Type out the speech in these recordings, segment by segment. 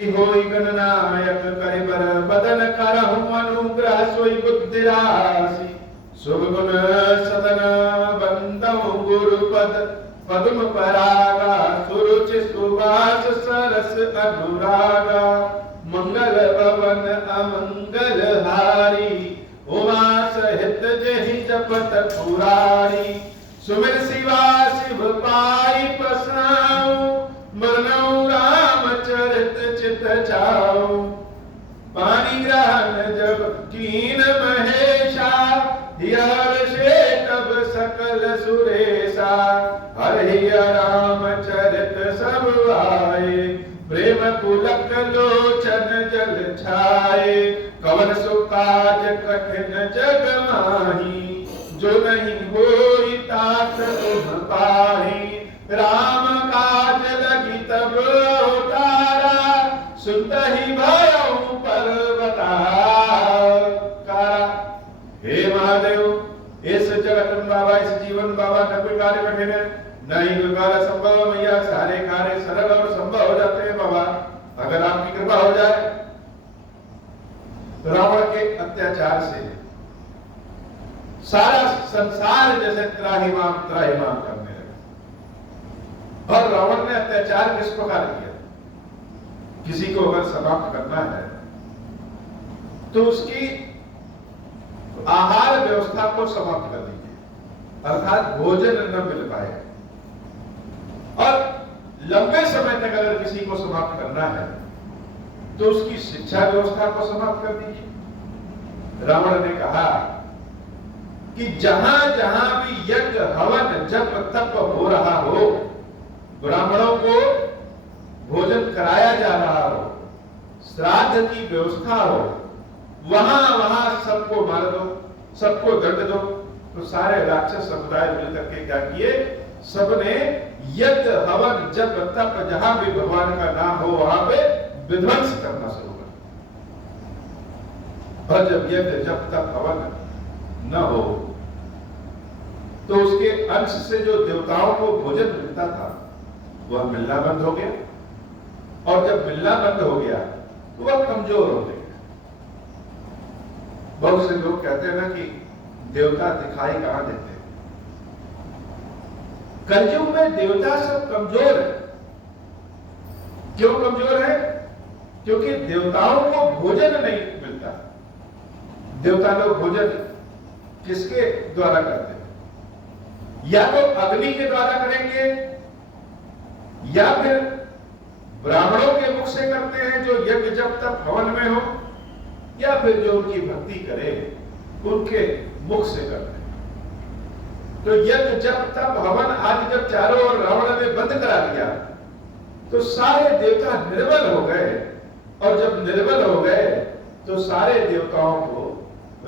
होई गणनायक करिबर बदन करहु अनुग्रह सोई बुद्धि राशि शुभ गुण सदन बंदहु गुरुपद पद्म परागा सुरुचि सुवास सरस अनुरागा मंगल भवन अमंगल हारी उमा सहित जहि जपत पुरारी सुमिर शिवा शिव पाई पसाऊ मरनऊ रामचरित चित जाओ पानी ग्रहण जब कीन महेशा हियर तब सकल सुरेशा हरि रामचरित सब आए प्रेम पुलक लोचन जल छाए कवन सुकाज कठिन जग माही जो नहीं होई तात तुम पाही राम काज लगी तब उतारा सुनत ही भयउ पर्वतारा। हे महादेव इस जगत बाबा इस जीवन बाबा न कोई कार्य कठिन है न ही कोई कार्य संभव है भैया सारे कार्य सरल और संभव हो जाते हैं बाबा अगर आपकी कृपा हो जाए। रावण के अत्याचार से सारा संसार जैसे त्राहिमाम करने लगा और रावण ने अत्याचार किस प्रकार किया। किसी को अगर समाप्त करना है तो उसकी आहार व्यवस्था को समाप्त कर दीजिए अर्थात भोजन न मिल पाए और लंबे समय तक अगर किसी को समाप्त करना है तो उसकी शिक्षा व्यवस्था को समाप्त कर दीजिए। रावण ने कहा कि जहां जहां भी यज्ञ हवन जप तप हो रहा हो ब्राह्मणों को भोजन कराया जा रहा हो श्राद्ध की व्यवस्था हो वहां वहां सबको मार दो सबको दंड दो। तो सारे राक्षस समुदाय मिलकर के क्या किए सबने यज्ञ हवन जप तप जहां भी भगवान का नाम हो वहां पे विध्वंस करना शुरू कर। और जब यज्ञ जप तप हवन न हो तो उसके अंश से जो देवताओं को भोजन मिलता था वह मिलना बंद हो गया और जब मिलना बंद हो गया तो वह कमजोर हो गया। बहुत से लोग कहते हैं ना कि देवता दिखाई कहां देते हैं। कलयुग में देवता सब कमजोर है। क्यों कमजोर है? क्योंकि देवताओं को भोजन नहीं मिलता। देवता लोग भोजन किसके द्वारा करते हैं? या तो अग्नि के द्वारा करेंगे या फिर ब्राह्मणों के मुख से करते हैं जो यज्ञ जब तक हवन में हो या फिर जो उनकी भक्ति करे उनके मुख से करते हैं। तो यज्ञ जब तक हवन आज जब चारों ओर रावण ने बंद करा दिया तो सारे देवता निर्बल हो गए और जब निर्बल हो गए तो सारे देवताओं को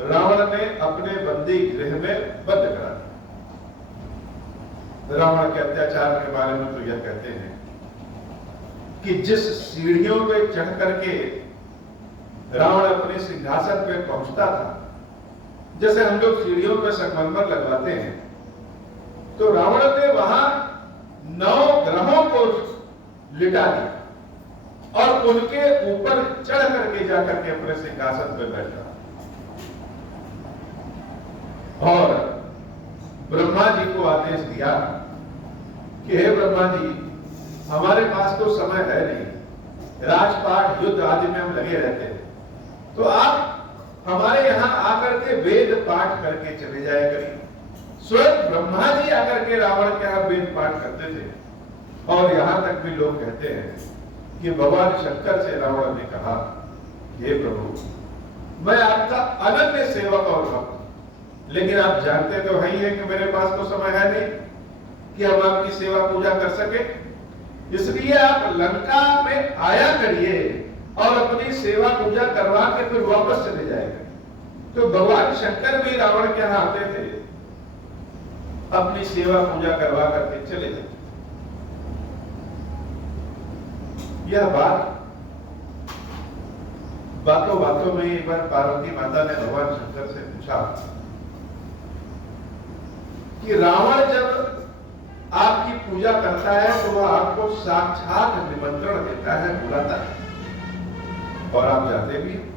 रावण ने अपने बंदी गृह में बंद करा दिया। रावण के अत्याचार के बारे में तो यह कहते हैं कि जिस सीढ़ियों पे चढ़ करके रावण अपने सिंहासन पे पहुंचता था जैसे हम लोग सीढ़ियों पे संगमरमर लगवाते हैं तो रावण ने वहां 9 ग्रहों को लिटा दिया और उनके ऊपर चढ़ करके जाकर के अपने सिंहासन पे बैठा और ब्रह्मा जी को आदेश दिया कि हे ब्रह्मा जी हमारे पास तो समय है नहीं राजपाट युद्ध आदि में हम लगे रहते हैं तो आप हमारे यहां आकर के वेद पाठ करके चले जाया करिए। स्वयं ब्रह्मा जी आकर के रावण के यहां वेद पाठ करते थे और यहां तक भी लोग कहते हैं कि भगवान शंकर से रावण ने कहा हे प्रभु मैं आपका अनन्य सेवक और भक्त लेकिन आप जानते तो है ही है कि मेरे पास तो समय है नहीं कि हम आपकी सेवा पूजा कर सके इसलिए आप लंका में आया करिए और अपनी सेवा पूजा करवा के फिर वापस चले जाएगा। तो भगवान शंकर भी रावण के यहां आते थे अपनी सेवा पूजा करवा करके चले जाते। यह बातों बातों में एक बार पार्वती माता ने भगवान शंकर से पूछा कि रावण जब आपकी पूजा करता है तो वह आपको साक्षात निमंत्रण देता है बुलाता है और आप जाते भी हैं।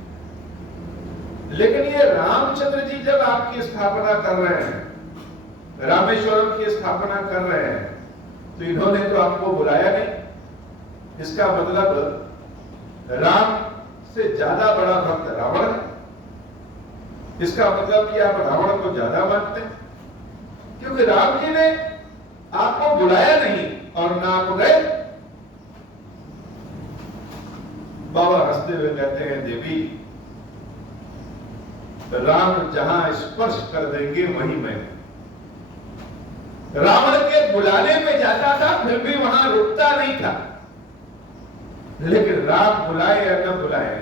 लेकिन ये रामचंद्र जी जब आपकी स्थापना कर रहे हैं, रामेश्वरम की स्थापना कर रहे हैं, तो इन्होंने तो आपको बुलाया नहीं। इसका मतलब राम से ज्यादा बड़ा भक्त रावण है। इसका मतलब कि आप रावण को ज्यादा मानते हैं, क्योंकि राम जी ने आपको बुलाया नहीं और ना आप गए। बाबा हंसते हुए कहते हैं, देवी राम जहां स्पर्श कर देंगे वहीं मैं। रावण के बुलाने में जाता था, फिर भी वहां रुकता नहीं था। लेकिन राम बुलाए या न बुलाए,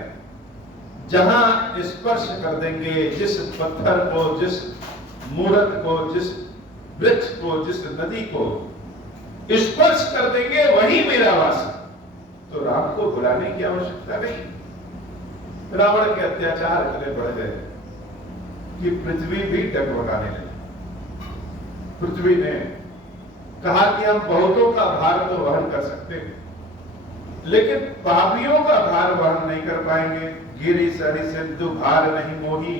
जहां स्पर्श कर देंगे, जिस पत्थर को, जिस मूर्त को, जिस वृक्ष को, जिस नदी को स्पर्श कर देंगे वही मेरा वास है। तो राम को बुलाने की आवश्यकता नहीं। रावण के अत्याचार इतने बढ़ गए कि पृथ्वी भी डगमगाने लगी। पृथ्वी ने कहा कि हम बहुतों का भार तो वहन कर सकते हैं, लेकिन पापियों का भार वहन नहीं कर पाएंगे। गिरि सरि सिंधु भार नहीं मोही,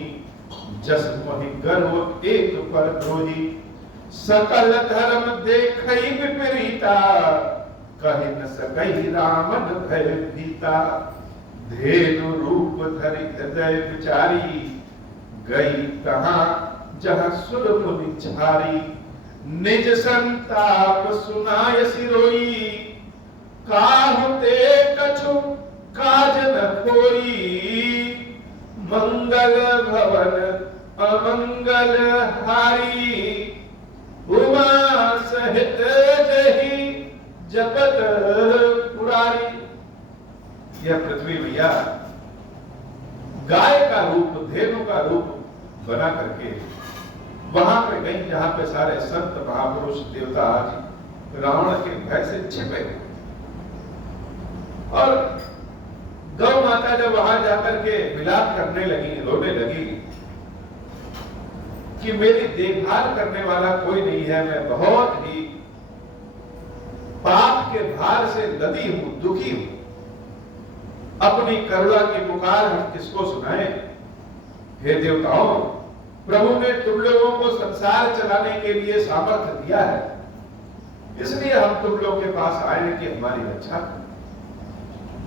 जस मोहि गर्व एक पर द्रोही। सकल धर्म देखई विपरीता, कहि न सकई रामन भय भीता। धेनु रूप धरि हृदय विचारी, गई कहां जहां सुर मुनि छारी। निज संताप सुनाय सिरोई, काहु ते कछु काज न कोई। मंगल भवन अमंगल हारी, उमा सहित जही जपत पुरारी। यह पृथ्वी मैया गाय का रूप, धेनु का रूप बना करके वहां पे गई जहां पे सारे संत महापुरुष देवता आज रावण के भय से छिपे। और गौ माता जब वहां जाकर के विलाप करने लगी, रोने लगी कि मेरी देखभाल करने वाला कोई नहीं है, मैं बहुत ही पाप के भार से लदी हूं, दुखी हूं, अपनी करुणा की पुकार हम किसको सुनाएं। हे देवताओं, प्रभु ने तुम लोगों को संसार चलाने के लिए सामर्थ्य दिया है, इसलिए हम तुम लोग के पास आए हैं कि हमारी रक्षा करो।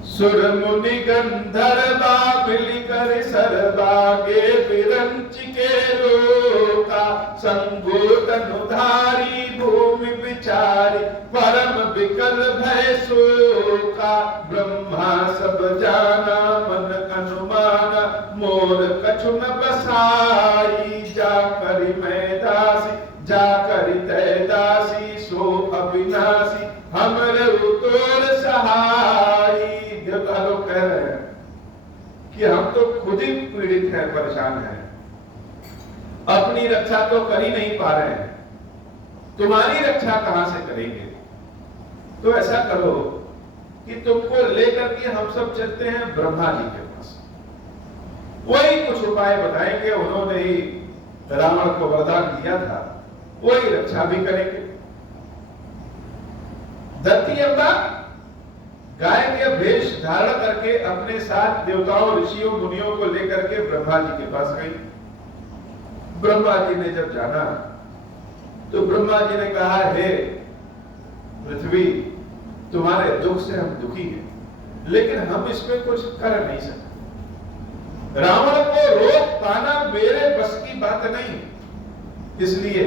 सुर मुनि गंधर्वा मिलकर सरबागे विरंच के लोका। संगोतनुधारी भूमि विचारी, परम विकल भय शोका। ब्रह्मा सब जाना मन अनुमाना, मोर कछु न बसाई। जाकर मैं दासी, जाकर तय दासी, सो अविनाशी हमरे उतोर सहाई। देवता लोग कह रहे हैं कि हम तो खुद ही पीड़ित हैं, परेशान हैं, अपनी रक्षा तो कर ही नहीं पा रहे हैं, तुम्हारी रक्षा कहां से करेंगे। तो ऐसा करो कि तुमको लेकर के हम सब चलते हैं ब्रह्मा जी के पास, वही कुछ उपाय बताएंगे। उन्होंने ही रावण को वरदान दिया था, वही रक्षा भी करेंगे। धरती अम्बा गाय के वेश धारण करके अपने साथ देवताओं, ऋषियों, मुनियों को लेकर के ब्रह्मा जी के पास गई। ब्रह्मा जी ने जब जाना तो ब्रह्मा जी ने कहा, हे पृथ्वी, तुम्हारे दुख से हम दुखी हैं, लेकिन हम इसमें कुछ कर नहीं सकते। रावण को रोक पाना मेरे बस की बात नहीं, इसलिए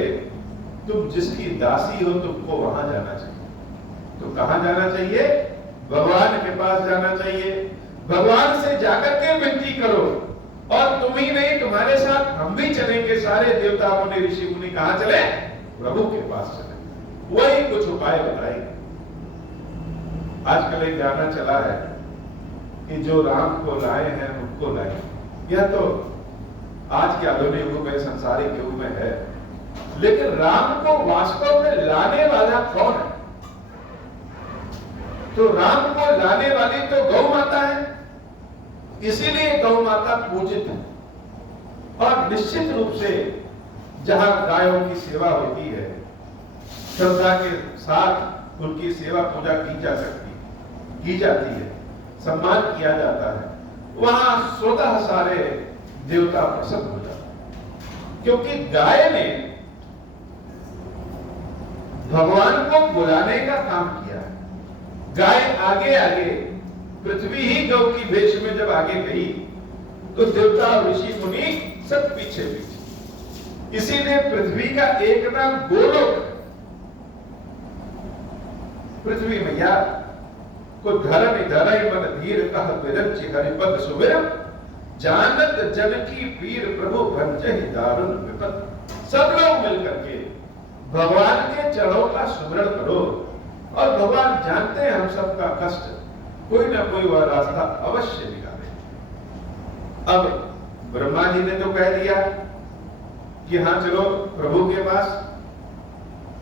तुम जिसकी दासी हो तुमको वहां जाना चाहिए। तो कहां जाना चाहिए? भगवान के पास जाना चाहिए। भगवान से जाकर के विनती करो, और तुम ही नहीं, तुम्हारे साथ हम भी चलेंगे। सारे देवता मुनि, ऋषि मुनि कहां चले? प्रभु के पास चले। वही कुछ उपाय बताएंगे। आजकल एक गाना चला है कि जो राम को लाए हैं उनको लाए। यह तो आज के आधुनिक युग में, संसारिक युग में है, लेकिन राम को वास्तव में लाने वाला कौन है? तो राम को लाने वाली तो गौ माता है, इसीलिए गौ माता पूजित है। और निश्चित रूप से जहां गायों की सेवा होती है, श्रद्धा के साथ उनकी सेवा पूजा की जा सकती है, की जाती है, सम्मान किया जाता है, वहां स्वतः सारे देवता प्रसन्न हो जाते, क्योंकि गाय ने भगवान को बुलाने का काम किया है। गाय आगे आगे, पृथ्वी ही गौ की भेष में जब आगे गई तो देवता और ऋषि मुनि सब पीछे पीछे। इसीलिए पृथ्वी का एक नाम गोलोक। पृथ्वी मैया को धरम धरई मन धीर कह विरंचि हरिपद सुमिरम, जानत जन की पीर प्रभु भंजहि दारुण विपद। सब लोग मिलकर के भगवान के चरणों का सुमिरन करो, और भगवान जानते हैं हम सबका कष्ट, कोई ना कोई वह रास्ता अवश्य निकाले। अब ब्रह्मा जी ने तो कह दिया कि हाँ चलो प्रभु के पास,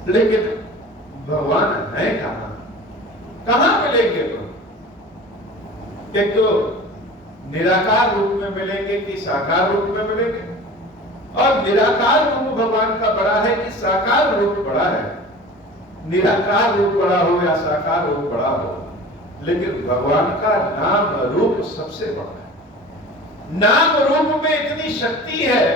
लेकिन भगवान है कहां मिलेंगे प्रभु? एक तो निराकार रूप में मिलेंगे कि साकार रूप में मिलेंगे? और निराकार रूप भगवान का बड़ा है कि साकार रूप बड़ा है? निराकार रूप बड़ा हो या साकार रूप बड़ा हो, लेकिन भगवान का नाम रूप सबसे बड़ा है। नाम रूप में इतनी शक्ति है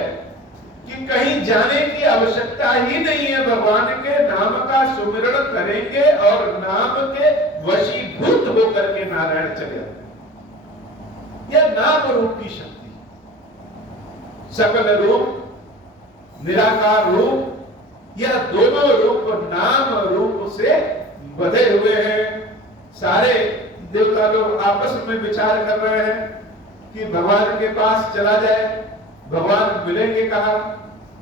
कि कहीं जाने की आवश्यकता ही नहीं है। भगवान के नाम का सुमिरण करेंगे और नाम के वशीभूत होकर के नारायण चले आते। यह नाम रूप की शक्ति, सकल रूप, निराकार रूप, यह दोनों रूप नाम रूप से बधे हुए हैं। सारे देवता लोग आपस में विचार कर रहे हैं कि भगवान के पास चला जाए, भगवान मिलेंगे कहां?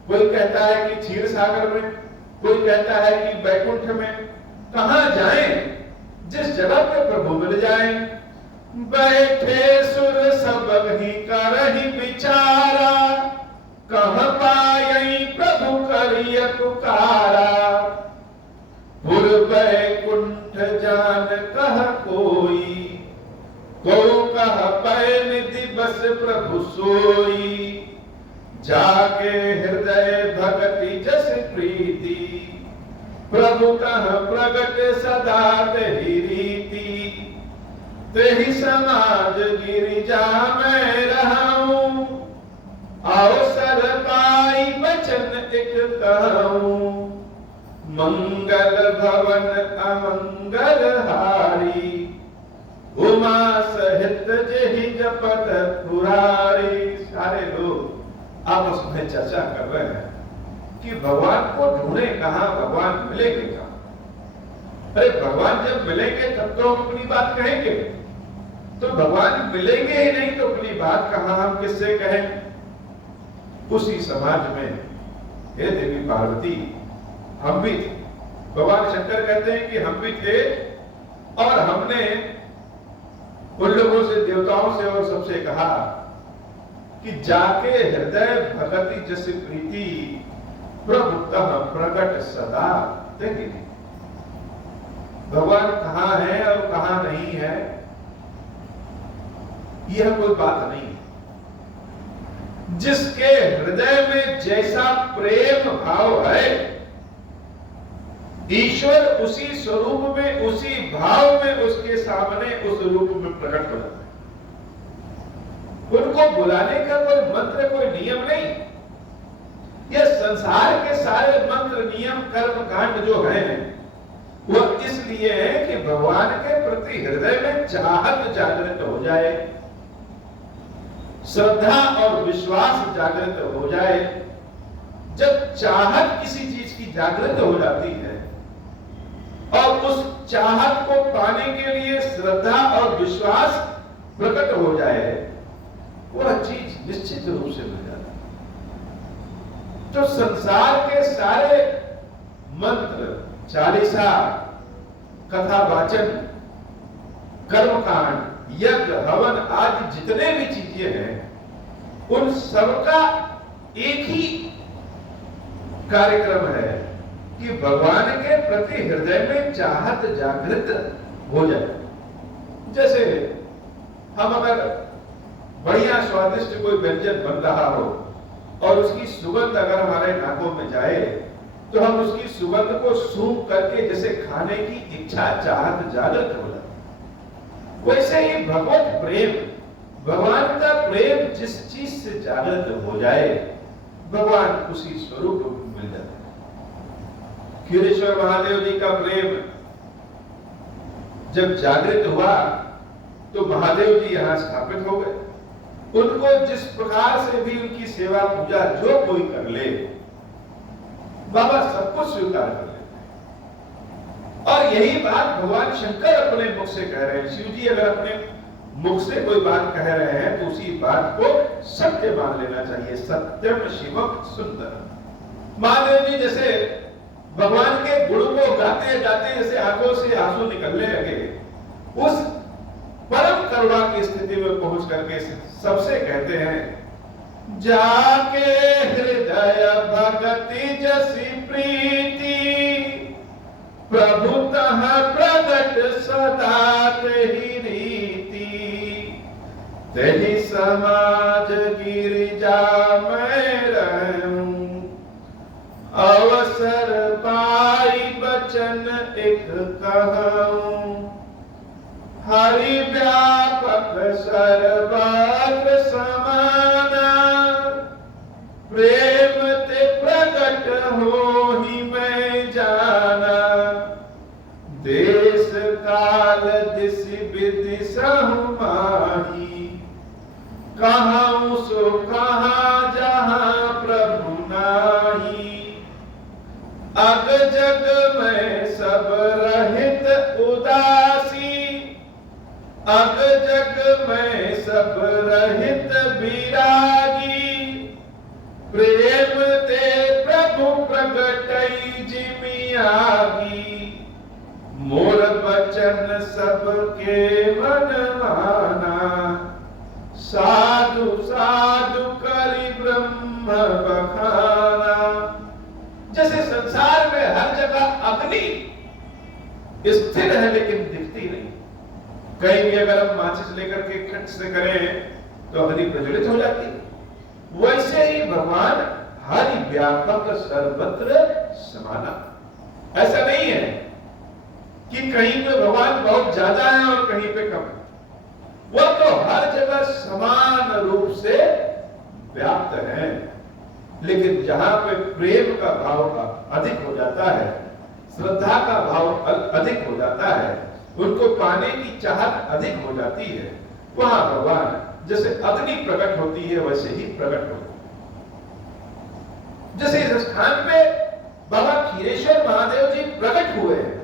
कोई कहता है कि क्षीर सागर में, कोई कहता है कि बैकुंठ में। कहां जाएं? जिस जगह पे प्रभु मिल जाएं। बैठे सुर सब ही करहि विचारा, कह पायई प्रभु करिय पुकारा। पुर बैकुंठ जान कह कोई, को कह पै निधि बस प्रभु सोई। जाके हृदय भगति जस प्रीति, प्रभु कह प्रगट सदा तेहि रीति। तेहि समाज गिरिजा में रहूं, अवसर पाई बचन एक कहूं। मंगल भवन अमंगल हारी, उमा सहित जेहि जपत पुरारी। सारे लोग आपस में चर्चा कर रहे हैं कि भगवान को ढूंढे कहां, भगवान मिलेंगे कहां? अरे भगवान जब मिलेंगे तब तो हम अपनी बात कहेंगे, तो भगवान मिलेंगे ही नहीं तो अपनी बात कहां हम किससे कहें? उसी समाज में हे देवी पार्वती हम भी थे। भगवान शंकर कहते हैं कि हम भी थे, और हमने उन लोगों से, देवताओं से और सबसे कहा कि जाके हृदय भगति जस प्रीति, प्रभु तह प्रगट सदा तेहि। भगवान कहां है और कहां नहीं है, यह कोई बात नहीं है। जिसके हृदय में जैसा प्रेम भाव है, ईश्वर उसी स्वरूप में, उसी भाव में, उसके सामने उस रूप में प्रकट हो जाता है। उनको बुलाने का कोई मंत्र, कोई नियम नहीं। यह संसार के सारे मंत्र, नियम, कर्म कांड जो हैं, वह इसलिए है कि भगवान के प्रति हृदय में चाहत जागृत हो जाए, श्रद्धा और विश्वास जागृत हो जाए। जब चाहत किसी चीज की जागृत हो जाती है और उस चाहत को पाने के लिए श्रद्धा और विश्वास प्रकट हो जाए, वह चीज निश्चित रूप से मिल जाती है। तो संसार के सारे मंत्र, चालीसा, कथा वाचन, कर्मकांड, यज्ञ, हवन आदि जितने भी चीजें हैं, उन सबका एक ही कार्यक्रम है कि भगवान के प्रति हृदय में चाहत जागृत हो जाए। जैसे हम अगर बढ़िया स्वादिष्ट कोई व्यंजन बन रहा हो और उसकी सुगंध अगर हमारे नाकों में जाए, तो हम उसकी सुगंध को सूंघ करके जैसे खाने की इच्छा, चाहत जागृत हो जाती है। वैसे ही भगवत प्रेम, भगवान का प्रेम जिस चीज से जागृत हो जाए, भगवान उसी स्वरूप मिल जाता है। क्षीरेश्वर महादेव जी का प्रेम जब जागृत हुआ तो महादेव जी यहां स्थापित हो गए। उनको जिस प्रकार से भी उनकी सेवा पूजा जो कोई कर ले, बाबा सब कुछ स्वीकार कर लेते हैं। और यही बात भगवान शंकर अपने मुख से कह रहे हैं। शिव जी अगर अपने मुख से कोई बात कह रहे हैं तो उसी बात को सत्य मान लेना चाहिए। सत्यम शिवम सुंदर। महादेव जी जैसे भगवान के गुण को गाते गाते जैसे आंखों से आंसू निकलने लगे, उस परम करुणा की स्थिति में पहुंच करके सबसे कहते हैं, जाके हृदय भगति जसी प्रीति, प्रभु तह प्रगट सदा तेहि रीति, तेहि समाज गिरिजा मैं रहूं, अवसर पाई बचन एक कहूं, हरि व्यापक सर्वत्र समाना, प्रेम ते प्रगट हो ही मैं जाना, देश काल दिस विधि सहु माही, कहूं सो कहाँ जहां प्रभु नाही, अग जग में सब रहित उदासी, अग जग में सब रहित विरागी, प्रेम ते प्रभु प्रगटई जिमियागी, मोर बचन सबके मन माना, साधु साधु करि ब्रह्म बखाना। जैसे संसार में हर जगह अग्नि स्थिर है लेकिन दिखती नहीं। कहीं भी अगर हम माचिस लेकर के खट से करें तो अग्नि प्रज्वलित हो जाती है। वैसे ही भगवान हरि व्यापक सर्वत्र समाना। ऐसा नहीं है कि कहीं पे भगवान बहुत ज्यादा है और कहीं पे कम। वह तो हर जगह समान रूप से व्याप्त है, लेकिन जहां पे प्रेम का भाव अधिक हो जाता है, श्रद्धा का भाव अधिक हो जाता है, उनको पाने की चाहत अधिक हो जाती है, वहां भगवान जैसे अग्नि प्रकट होती है वैसे ही प्रकट होते हैं। जैसे इस स्थान पे बाबा क्षीरेश्वर महादेव जी प्रकट हुए हैं।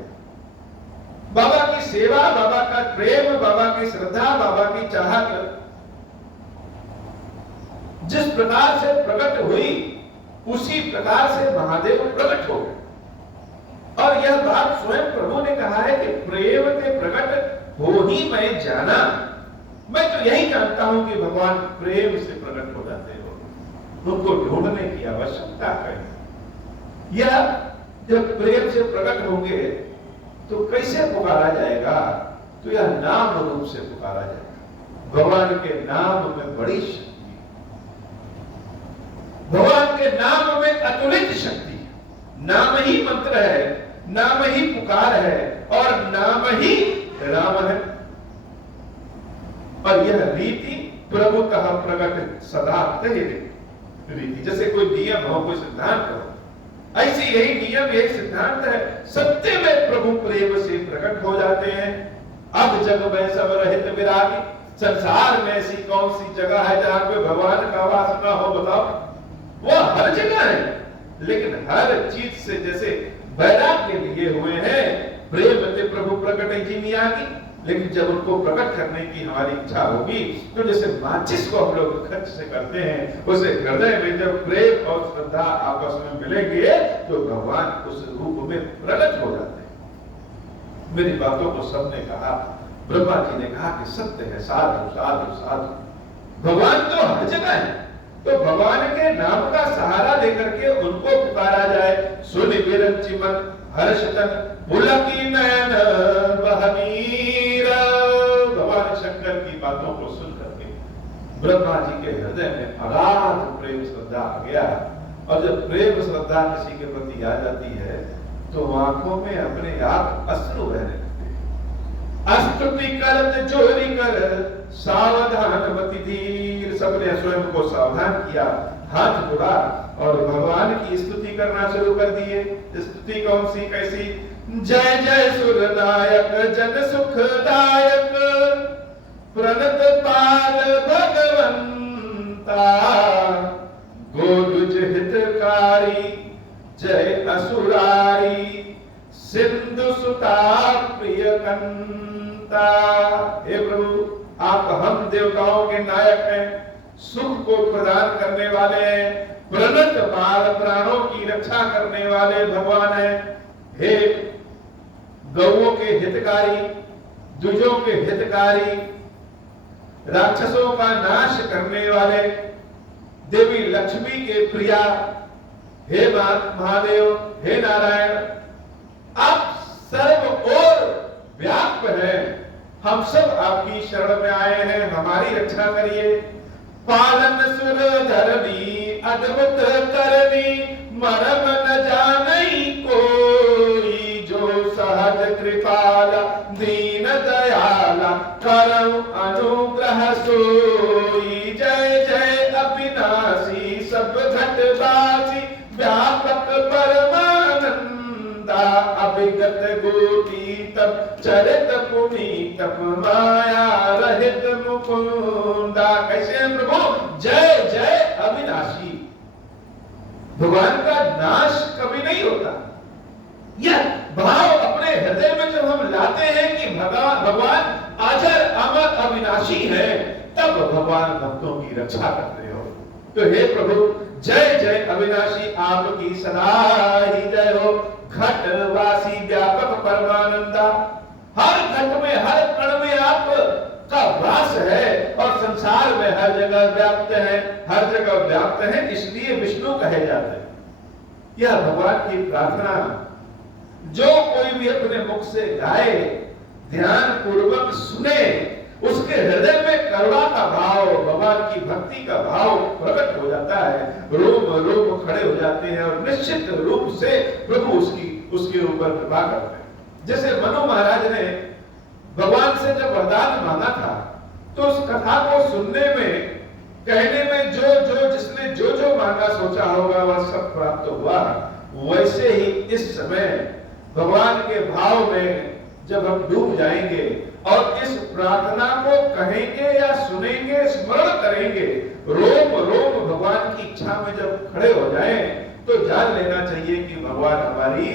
बाबा की सेवा, बाबा का प्रेम, बाबा की श्रद्धा, बाबा की चाहत जिस प्रकार से प्रकट हुई उसी प्रकार से महादेव प्रकट हो गए। और यह बात स्वयं प्रभु ने कहा है कि प्रेम के प्रकट हो ही मैं जाना। मैं तो यही जानता हूं कि भगवान प्रेम से प्रकट हो जाते हो, उनको ढूंढने की आवश्यकता है। यह जब प्रेम से प्रकट होंगे तो कैसे पुकारा जाएगा? तो यह नाम रूप से पुकारा जाएगा। भगवान के नाम में बड़ी शक्ति, भगवान के नाम में अतुलित शक्ति है। नाम ही मंत्र है, नाम ही पुकार है और नाम ही राम है। और यह रीति प्रभु कहा प्रकट सदा रीति। जैसे कोई नियम हो, कोई सिद्धांत हो, ऐसे यही नियम, यही सिद्धांत है। सत्य में प्रभु प्रेम से प्रकट हो जाते हैं। अब जग में सब रहित विरागी। संसार में ऐसी कौन सी जगह है जहां पे भगवान का वास ना हो? बताओ। वो हर जगह है, लेकिन हर चीज से जैसे वैराग्य लिए हुए हैं, प्रेम से प्रभु प्रकट जिमियागी। लेकिन जब उनको प्रकट करने की हमारी इच्छा होगी तो जैसे माचिस को हम लोग खर्च से करते हैं, उसे हृदय में जब प्रेम और श्रद्धा आपस में मिलेंगे तो भगवान उस रूप में प्रकट हो जाते हैं। मेरी बातों को सबने कहा, ब्रह्मा जी ने कहा कि सत्य है, साधु साधु साधु। भगवान तो हर जगह है, तो भगवान के नाम का सहारा लेकर के उनको पुकारा जाए। सुन विरंची मन हर्षतन पुलकी नयन बहनीर। भगवान शंकर की बातों को सुन करके ब्रह्मा जी के हृदय में अगाध प्रेम श्रद्धा आ गया। और जब प्रेम श्रद्धा किसी के प्रति आ जाती है तो आंखों में अपने आप अश्रु बहने लगते हैं। अस्तुति करत चोरी कर सावधान मति धीर। सबने स्वयं को सावधान किया, हाथ जोड़ा और भगवान की स्तुति करना शुरू कर दिए। स्तुति कौन सी, कैसी? जय जय सुरनायक जन सुखदायक, प्रणत पाल भगवंता, गोदुज हितकारी जय असुरारी, सिंधु सुता प्रिय कंता। हे प्रभु, आप हम देवताओं के नायक हैं, सुख को प्रदान करने वाले हैं, प्रणत पाल प्राणों की रक्षा करने वाले भगवान हैं। हे गौओं के हितकारी, द्विजों के हितकारी, राक्षसों का नाश करने वाले, देवी लक्ष्मी के प्रिया, हे महादेव, हे नारायण, आप सर्व ओर व्याप्त हैं। हम सब आपकी शरण में आए हैं, हमारी रक्षा करिए। पालन सुर धरनी अद्भुत करनी, मरम न जानई कोई, जो सहज कृपाला दीन दयाला, करम अनुग्रह सोई। जय जय अविनाशी सब घटवासी, व्यापक परमानंदा, अभिगत गोपीतम चरित पुनीतम, माया रहित मुकुंदा। कैसे हैं प्रभु? जय जय अविनाशी। भगवान का नाश कभी नहीं होता। यह भाव अपने हृदय में जब हम लाते हैं कि भगवान अजर अमर अविनाशी है, तब भगवान भक्तों की रक्षा करते हो। तो हे प्रभु, जय जय अविनाशी, आपकी सदा ही जय हो। घटवासी व्यापक परमानंदा, हर घट में हर कण में आप का वास है और संसार में हर जगह व्याप्त है, हर जगह व्याप्त है, इसलिए विष्णु कहे जाते हैं। यह भगवान की प्रार्थना जो कोई भी अपने मुख से गाए, ध्यान पूर्वक सुने, उसके हृदय में करुणा का भाव, भगवान की भक्ति का भाव प्रकट हो जाता है। रोम रोम खड़े हो जाते हैं और निश्चित रूप से प्रभु उसके ऊपर कृपा करते हैं। जैसे मनु महाराज ने भगवान से जब वरदान मांगा था, तो उस कथा को सुनने में, कहने में जिसने जो मांगा सोचा होगा वह सब प्राप्त हुआ। वैसे ही इस समय भगवान के भाव में जब हम डूब जाएंगे और इस प्रार्थना को कहेंगे या सुनेंगे, स्मरण करेंगे, रोम रोम भगवान की इच्छा में जब खड़े हो जाएं, तो जान लेना चाहिए कि भगवान हमारी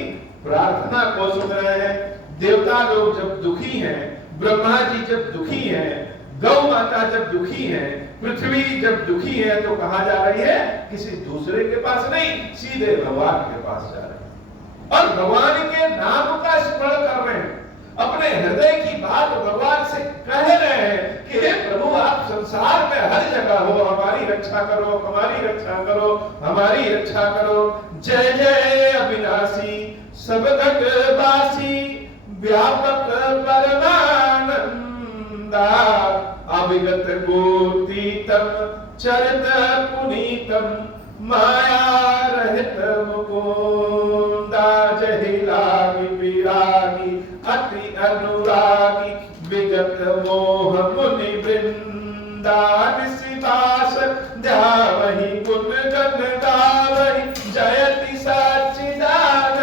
प्रार्थना को सुन रहे हैं। देवता लोग जब दुखी हैं, ब्रह्मा जी जब दुखी हैं, गौ माता जब दुखी हैं, पृथ्वी जब दुखी है, तो कहां जा रही है? किसी दूसरे के पास नहीं, सीधे भगवान के पास जा रही है और भगवान के नाम का स्मरण कर रहे हैं। अपने हृदय की बात भगवान से कह रहे हैं कि हे प्रभु, आप संसार में हर जगह हो, हमारी रक्षा करो, हमारी रक्षा करो, हमारी रक्षा करो। जय जय अविनाशी सब घटवासी, व्यापक परमानंदा, अभिगत गोतीतम चरित पुनीतम, माया रहित मुकुंदा। जय लागी विरागी अति अनुरागी, विगत मोह मुनि वृंदा, निशिदास ध्यावहि गुण गण गावहि, जयति सच्चिदानंदा।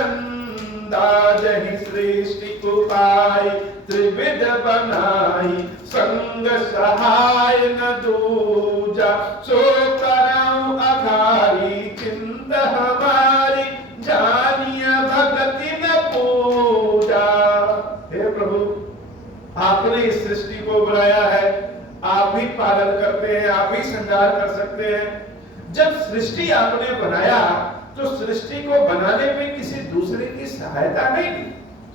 जहि सृष्टि कुपाई त्रिविध बनाई, संग सहाय न दूजा, सो करऊं अघारी, चिंत हमारी जानिय भगति न पूजा। हे प्रभु, आपने इस सृष्टि को बनाया है, आप ही पालन करते हैं, आप ही संचार कर सकते हैं। जब सृष्टि आपने बनाया तो सृष्टि को बनाने में किसी दूसरे की सहायता नहीं ली,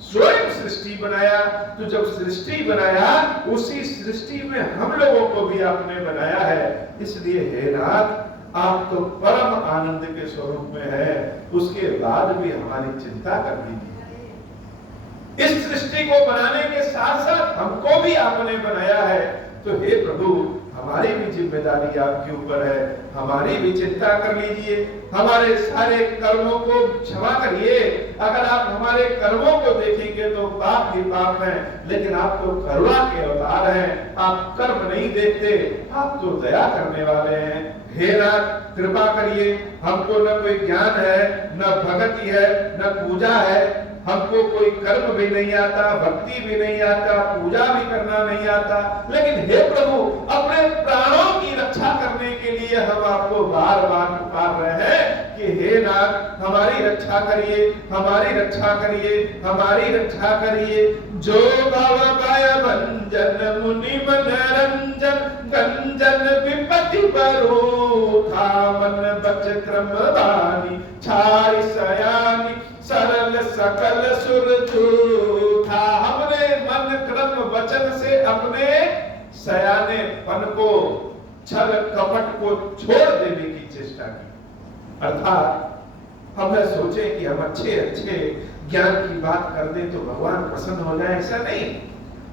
स्वयं सृष्टि बनाया। तो जब सृष्टि बनाया, उसी सृष्टि में हम लोगों को भी आपने बनाया है। इसलिए हे नाथ, आप तो परम आनंद के स्वरूप में है, उसके बाद भी हमारी चिंता कर दीजिए। इस सृष्टि को बनाने के साथ साथ हमको भी आपने बनाया है। तो हे प्रभु, हमारी भी जिम्मेदारी आपके ऊपर है, हमारी भी चिंता कर लीजिए, हमारे सारे कर्मों को क्षमा करिए। अगर आप हमारे कर्मों को देखेंगे तो पाप ही पाप है, लेकिन आप तो करुणा के अवतार हैं, आप कर्म नहीं देखते, आप तो दया करने वाले हैं। हे नाथ कृपा करिए, हमको न कोई ज्ञान है, न भक्ति है, न पूजा है, हमको कोई कर्म भी नहीं आता, भक्ति भी नहीं आता, पूजा भी करना नहीं आता, लेकिन हे प्रभु अपने प्राणों की रक्षा करने के लिए हम आपको बार बार पुकार रहे हैं कि हे नाथ हमारी रक्षा करिए, हमारी रक्षा करिए, हमारी रक्षा करिए। जो भव भय भंजन मुनि मन रंजन गंजन विपत्ति परो था मन बच क्रम वाणी छाई सयानी सरल सकल सुर था। हमने मन क्रम वचन से अपने सयाने पन को, छल कपट को छोड़ देने की चेष्टा की, अर्थात हम सोचे कि हम अच्छे अच्छे ज्ञान की बात कर दें तो भगवान प्रसन्न हो जाए, ऐसा नहीं।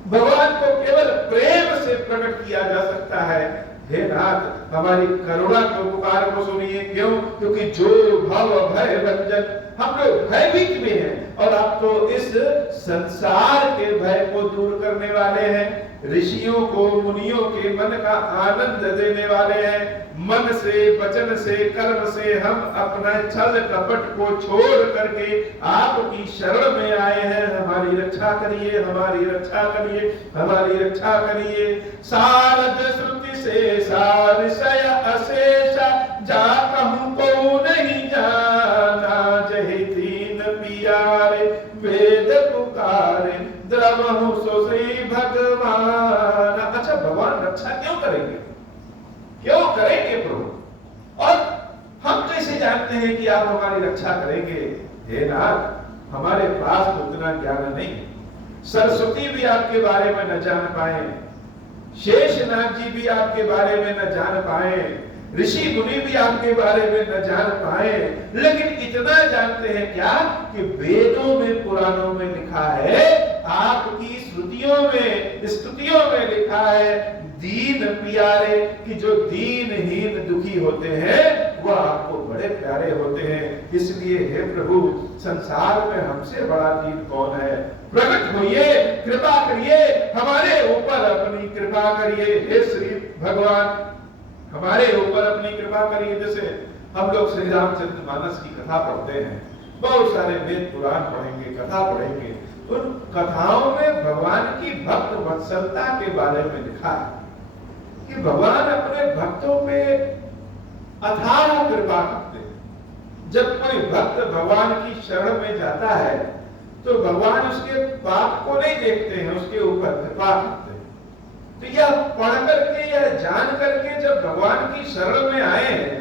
भगवान को केवल प्रेम से प्रकट किया जा सकता है। हे नाथ हमारी करुणा के पुकार को सुनिए। क्यों? क्योंकि जो भव भय भंजन, हम लोग भयभीत में हैं और आप तो इस संसार के भय को दूर करने वाले हैं, ऋषियों को मुनियों के मन का आनंद देने वाले हैं। मन से वचन से कर्म से हम अपना छल कपट को छोड़ करके आपकी शरण में आए हैं। हमारी रक्षा करिए, हमारी रक्षा करिए, हमारी रक्षा करिए। सारद श्रुति से सारिशय अशेषा जा कहूं को नहीं जाना, जहि दीन पियारे वेद पुकारे द्रवहु सो श्री भगवान। अच्छा भगवान रक्षा क्यों करेंगे, क्यों करेंगे प्रभु? और हम कैसे जानते हैं कि आप हमारी रक्षा करेंगे? हे नाथ हमारे पास तो उतना ज्ञान नहीं, सरस्वती भी आपके बारे में न जान पाए, शेषनाग जी भी आपके बारे में न जान पाए, ऋषि मुनि भी आपके बारे में न जान पाए, लेकिन इतना जानते हैं क्या कि वेदों में पुराणों में लिखा है, आपकी श्रुतियों में स्तुतियों में लिखा है, दीन प्यारे कि जो दीनहीन दुखी होते हैं वह आपको बड़े प्यारे होते हैं। इसलिए हे प्रभु संसार में हमसे बड़ा दीन कौन है? प्रकट होइए, कृपा करिए, हमारे ऊपर अपनी कृपा करिए। हे श्री भगवान हमारे ऊपर अपनी कृपा करिए। जैसे हम लोग श्री रामचंद्र मानस की कथा पढ़ते हैं, बहुत सारे वेद पुराण पढ़ेंगे, कथा पढ़ेंगे, उन कथाओं में भगवान की भक्त वत्सलता के बारे में लिखा है कि भगवान अपने भक्तों पे अथाह कृपा करते हैं। जब कोई भक्त भगवान की शरण में जाता है तो भगवान उसके पाप को नहीं देखते हैं, उसके ऊपर कृपा करते हैं। तो यह पढ़ करके या जान करके जब भगवान की शरण में आए हैं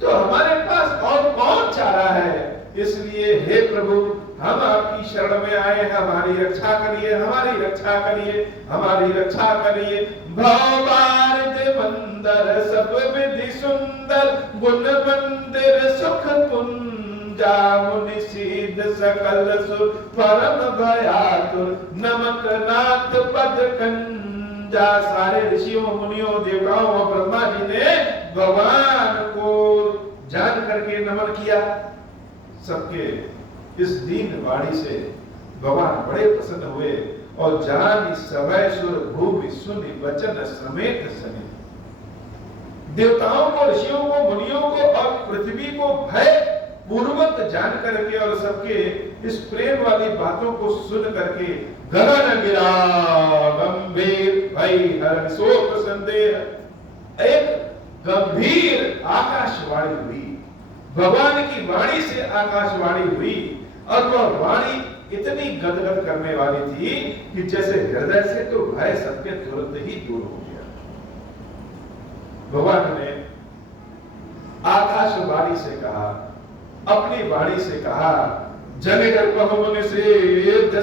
तो हमारे पास और कौन चारा है? इसलिए हे प्रभु हम आपकी शरण में आए हैं, हमारी रक्षा करिए, हमारी रक्षा करिए, हमारी रक्षा करिए। भवबारिद मंदर सब विधि सुंदर, गुण मंदिर सुख पुंजा, मुनि सिद्ध सकल सुर परम भयातुर, नमक नाथ पद कंजा। सारे ऋषियों मुनियों देवताओं और ब्रह्मा जी ने भगवान को जान करके नमन किया। सबके इस दीन वाणी से भगवान बड़े प्रसन्न हुए और जान समय सुर भूमि सुनि वचन समेत सने। देवताओं को, ऋषियों को, मुनियों को और पृथ्वी को भय पूर्वक जान करके और सबके इस प्रेम वाली बातों को सुन करके गगन गिरा गंभीर भय हर शोक संदेह, एक गंभीर आकाशवाणी हुई। भगवान की वाणी से आकाशवाणी हुई और वह वाणी इतनी गदगद करने वाली थी कि जैसे हृदय से तो भय सबके तुरंत ही दूर हो गया। भगवान ने आकाशवाणी से कहा, अपनी वाणी से कहा, जनेगर बहुमुनि से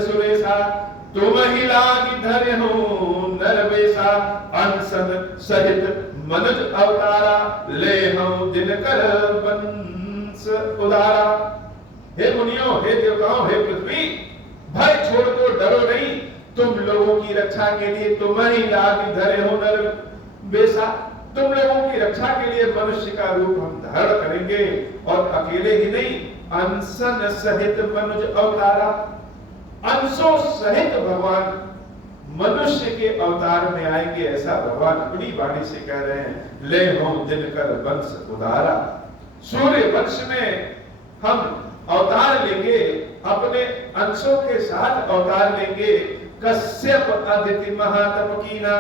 सुरेशा, तुम ही लागी धरे हो नरवेशा, अनसन सहित मनुज अवतारा, ले हम दिनकर वंश उदारा। हे मुनियों, हे देवताओं, हे पृथ्वी, भय छोड़ दो, डरो नहीं। तुम लोगों की रक्षा के लिए तुम ही लागी धरे हो नर बेशक तुम लोगों की रक्षा के लिए मनुष्य का रूप हम धारण करेंगे, और अकेले ही नहीं, अंशन सहित मनुष्य अवतारा, अंशों सहित भगवान मनुष्य के अवतार में आएंगे, ऐसा भगवान अपनी वाणी से कह रहे हैं। ले हो दिनकर वंश उदारा, सूर्य वंश में हम अवतार लेंगे, अपने अंशों के साथ अवतार लेंगे। कश्यप अदिति महातप कीना,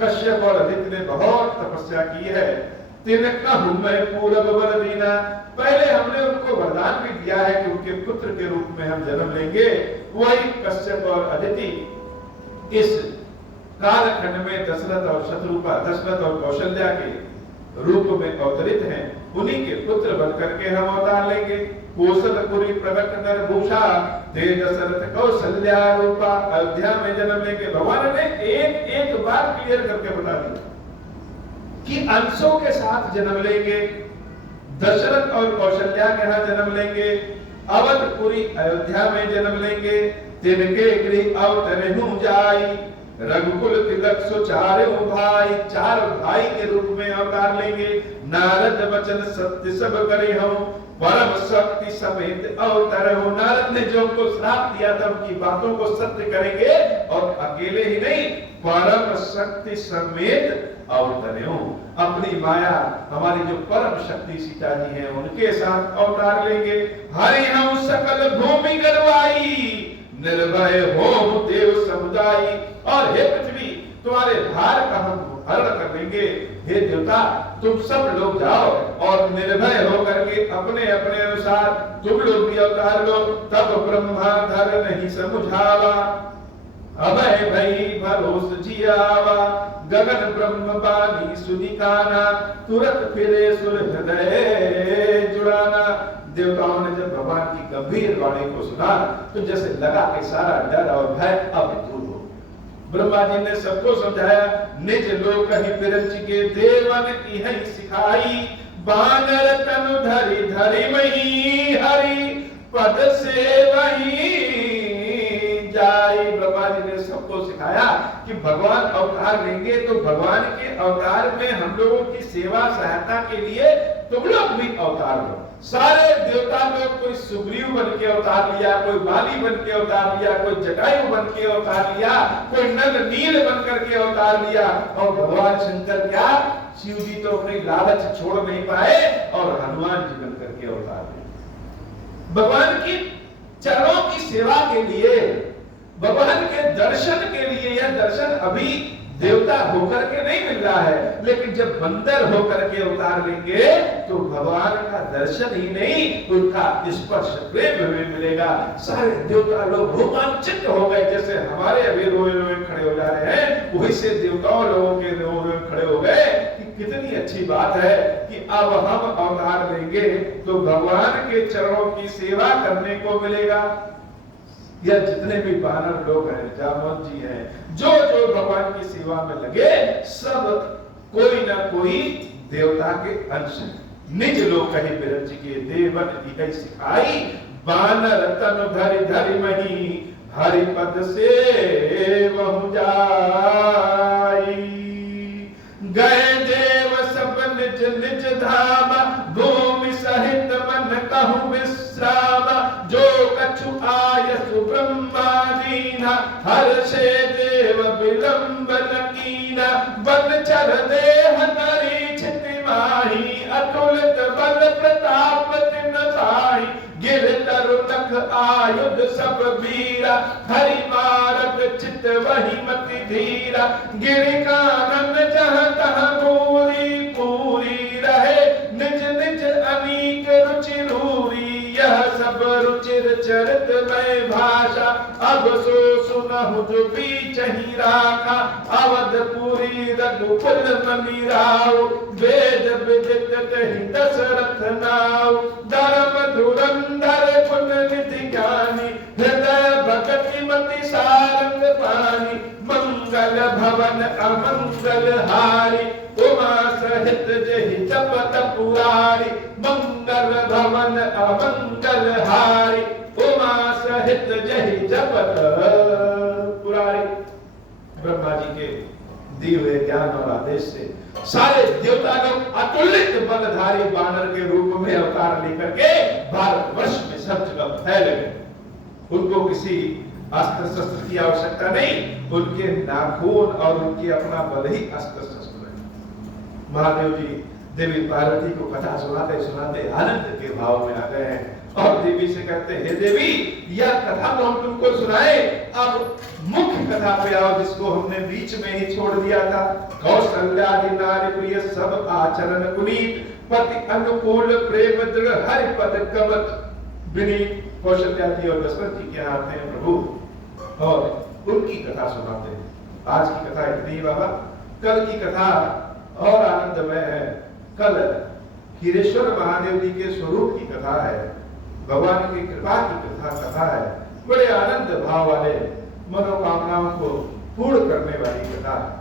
कश्यप और अदिति ने बहुत तपस्या की है। तिनका मैं पूरब वर दीना, पहले हमने उनको वरदान भी दिया है कि उनके पुत्र के रूप में हम जन्म लेंगे। वही कश्यप और अदिति इस कालखंड में दशरथ और शत्रुपा, दशरथ और कौशल्या के रूप में अवतरित हैं। उन्हीं के पुत्र बनकर के हम अवतार लेंगे। कौशलपुरी प्रकट नर भूषा, ते दशरथ कौशल्या रूपा, अयोध्या में जन्म लेंगे। भगवान ने एक एक बात क्लियर करके बता दी कि अंशों के साथ जन्म लेंगे, दशरथ और कौशल्या के यहाँ जन्म लेंगे, अवधपुरी अयोध्या में जन्म लेंगे। तिनके गृह अवतरहु जाई, रघुकुल तिलक सुचारहु भाई, चार भाई के रूप में अवतार लेंगे। नारद वचन सत्य सब करे हम, परम शक्ति समेत अवतरहु, नारद ने जो उनको श्राप दिया था उनकी बातों को सत्य करेंगे, और अकेले ही नहीं, परम शक्ति समेत अवतरहु, अपनी माया, हमारी जो परम शक्ति सीता जी हैं उनके साथ अवतार लेंगे। हरि हम सकल भूमि गरवाई, निर्भय हो देव समुदाय, और हे पृथ्वी तुम्हारे भार का हम हरण कर लेंगे। हे देवता तुम सब लोग जाओ और निर्भय होकर के अपने अपने अनुसार तुम लोग भी अवतार लो। तब ब्रह्मा धर नहीं समुझावा, अभय भई भरोस जियावा, गगन ब्रह्म बानी सुनिकाना, तुरंत फिरे सुर हृदय जुड़ाना। देवताओं ने जब भगवान की गंभीर वाणी को सुना तो जैसे लगा कि सारा डर और भय अब दूर हो। ब्रह्मा जी ने सबको समझाया, निज लोक ही विरच के देवन इहि सिखाई, बानर तनु धरि धरि मही, हरि पद से वही जाई। ब्रह्मा जी ने सबको सिखाया कि भगवान अवतार लेंगे तो भगवान के अवतार में हम लोगों की सेवा सहायता के लिए तुम लोग भी अवतार लो। सारे देवता लोग, कोई सुग्रीव बन के अवतार लिया, कोई बाली बन के अवतार लिया, कोई जटायु बन के अवतार लिया, कोई नल नील बन करके अवतार लिया, और भगवान शंकर क्या, शिव जी तो अपनी लालच छोड़ नहीं पाए और हनुमान जी बन करके अवतार लिए। भगवान की चरणों की सेवा के लिए, भगवान के दर्शन के लिए, यह दर्शन अभी देवता होकर के नहीं मिल रहा है, लेकिन जब बंदर होकर के अवतार लेंगे तो भगवान का दर्शन ही नहीं, उनका स्पर्श प्रेम में मिलेगा। सारे देवता लोग रोमांचित हो गए, जैसे हमारे अभी रोए रोए खड़े हो जा रहे हैं, वही से देवताओं लोगों के रोए रोए खड़े हो गए कि कितनी अच्छी बात है कि अब हम अवतार लेंगे तो भगवान के चरणों की सेवा करने को मिलेगा। या जितने भी वानर लोग हैं, जामवंत जी हैं, जो जो भगवान की सेवा में लगे, सब कोई ना कोई देवता के अंश हैं। निज लोक कही विरच के देवन इहि सिखाई, बानर तनु धरि धरि मही, हरि पद से वहु जाई। गए देव सब निज निज धाम, भूमि सहित मन कहु विश्राम, जो कछु आयसु ब्रह्मादीना, हर्षे देव विलंबन कीना, बन चर देह तरी छिति माही, अतुलित बल प्रताप तिन भाई, गिर तरु नख आयुध सब वीरा, हरि मारत चित वही मति धीरा, गिरि कानन जह तह पूरी पूरी रहे, निज निज अनीक रुचि रूरी, यह सब रुचिर चरित में भाषा, अब सो सुनहु जो बीचहि राखा, अवधपुरी रघुकुल मनि राव, वेद विदित तहि दशरथ नाव, धर्म धुरंधर गुण निधि ज्ञानी, हृदय भगति मति सारंग पानी, मंगल भवन अमंगल हारी, उमा सहित जहि जपत पुरारी, मंगल भवन अमंगल हारी, उमा सहित जहि जपत पुरारी। ब्रह्मा जी के दिए हुए ज्ञान और आदेश से सारे देवता लोग अतुलित बलधारी बानर के रूप में अवतार लेकर के भारतवर्ष में सब जगह फैल गए। उनको किसी अस्त्र शस्त्र की आवश्यकता नहीं, उनके नाखून और उनके अपना बल ही अस्त्र शस्त्र है। महादेव जी देवी पार्वती को कथा सुनाते सुनाते आनंद के भाव में आ गए हैं और देवी से कहते हैं, हे देवी, यह कथा तो हम तुमको सुनाए, अब मुख्य कथा पे आओ जिसको हमने बीच में ही छोड़ दिया था। कौशल्यादि नारी प्रिय सब आचरण पुनीत, पति अनुकूल प्रेम दृढ़ हरि पद कमत विनीत। कौशल्या जी और दशरथ जी के यहाँ आते हैं प्रभु और उनकी कथा सुनाते हैं। आज की कथा इतनी ही बाबा, कल की कथा और आनंदमय है। कल खीरेश्वर महादेव जी के स्वरूप की कथा है, भगवान की कृपा की कथा है, बड़े आनंद भाव वाले मनोकामनाओं को पूर्ण करने वाली कथा है।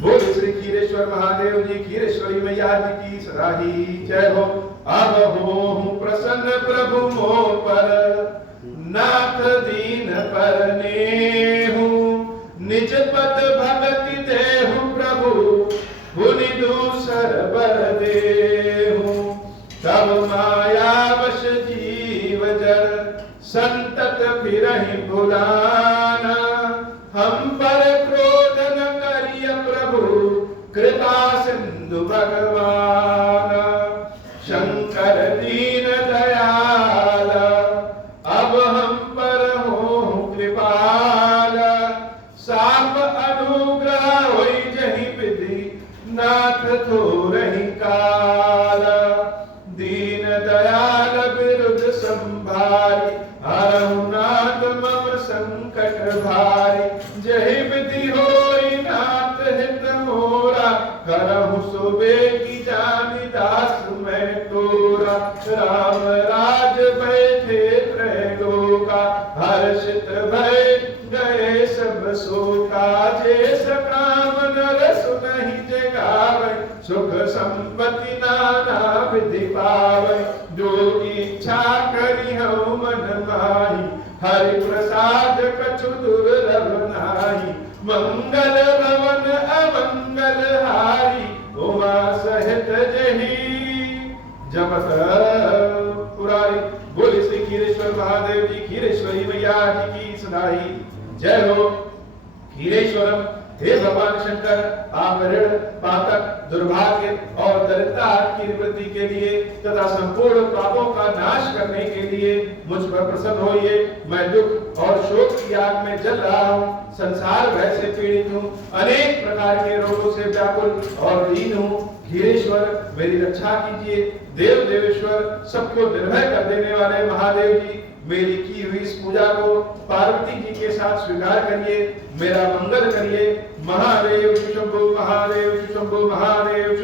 बोल श्री खीरेश्वर महादेव जी, खीरेश्वरी मैया जी की सदा ही जय हो। अब हो प्रसन्न प्रभु मोर पर, नाथ दीन पर नेहु, निज पद भगति देहु प्रभु, पुनि दूसर बर देहु। तब माया वश जीव जड़, संतत फिरहि भुलाना, हम पर क्रोध न करिय प्रभु, कृपा सिंधु भगवान। शंकर दीन दयाल, अब हम पर हो कृपाल, साप अनुग्रह होई जहि विधि, नाथ थोरहि काल। दीन दयाल विरुद्ध संभारी, हरहु नाथ मम संकट भारी। जहि विधि होई नाथ हित मोरा, करहु सोबे की जानि दास मैं तोरा। राम राज बैठे त्रैलोका, हर्षित भय गए सब शोका। जे सकाम नर सुनहि जगावे, सुख संपत्ति नाना विधि पावे। जो इच्छा करी हूँ मन माही, हरि प्रसाद कछु दुर्लभ नाही। मंगल भवन अमंगल हारी, उमा सहित जही जमत पुरारी। बोले श्री खीरेश्वर महादेव जी, खीरेश्वरी मैया जी की सदा ही जय हो। खीरेश्वरम, हे भगवान शंकर, आप ऋण पातक दुर्भाग्य और दरिद्रता की निवृत्ति के लिए तथा संपूर्ण पापों का नाश करने के लिए मुझ पर प्रसन्न होइए। मैं दुख और शोक की आग में जल रहा हूँ, संसार भय से पीड़ित हूँ, अनेक प्रकार के रोगों से व्याकुल और दीन हूँ। खीरेश्वर, मेरी रक्षा कीजिए। देव देवेश्वर, सबको निर्भय कर देने वाले महादेव जी, मेरी की हुई इस पूजा को पार्वती जी के साथ स्वीकार करिए, मेरा मंगल करिए। महादेव शंभु, महादेव शंभु, महादेव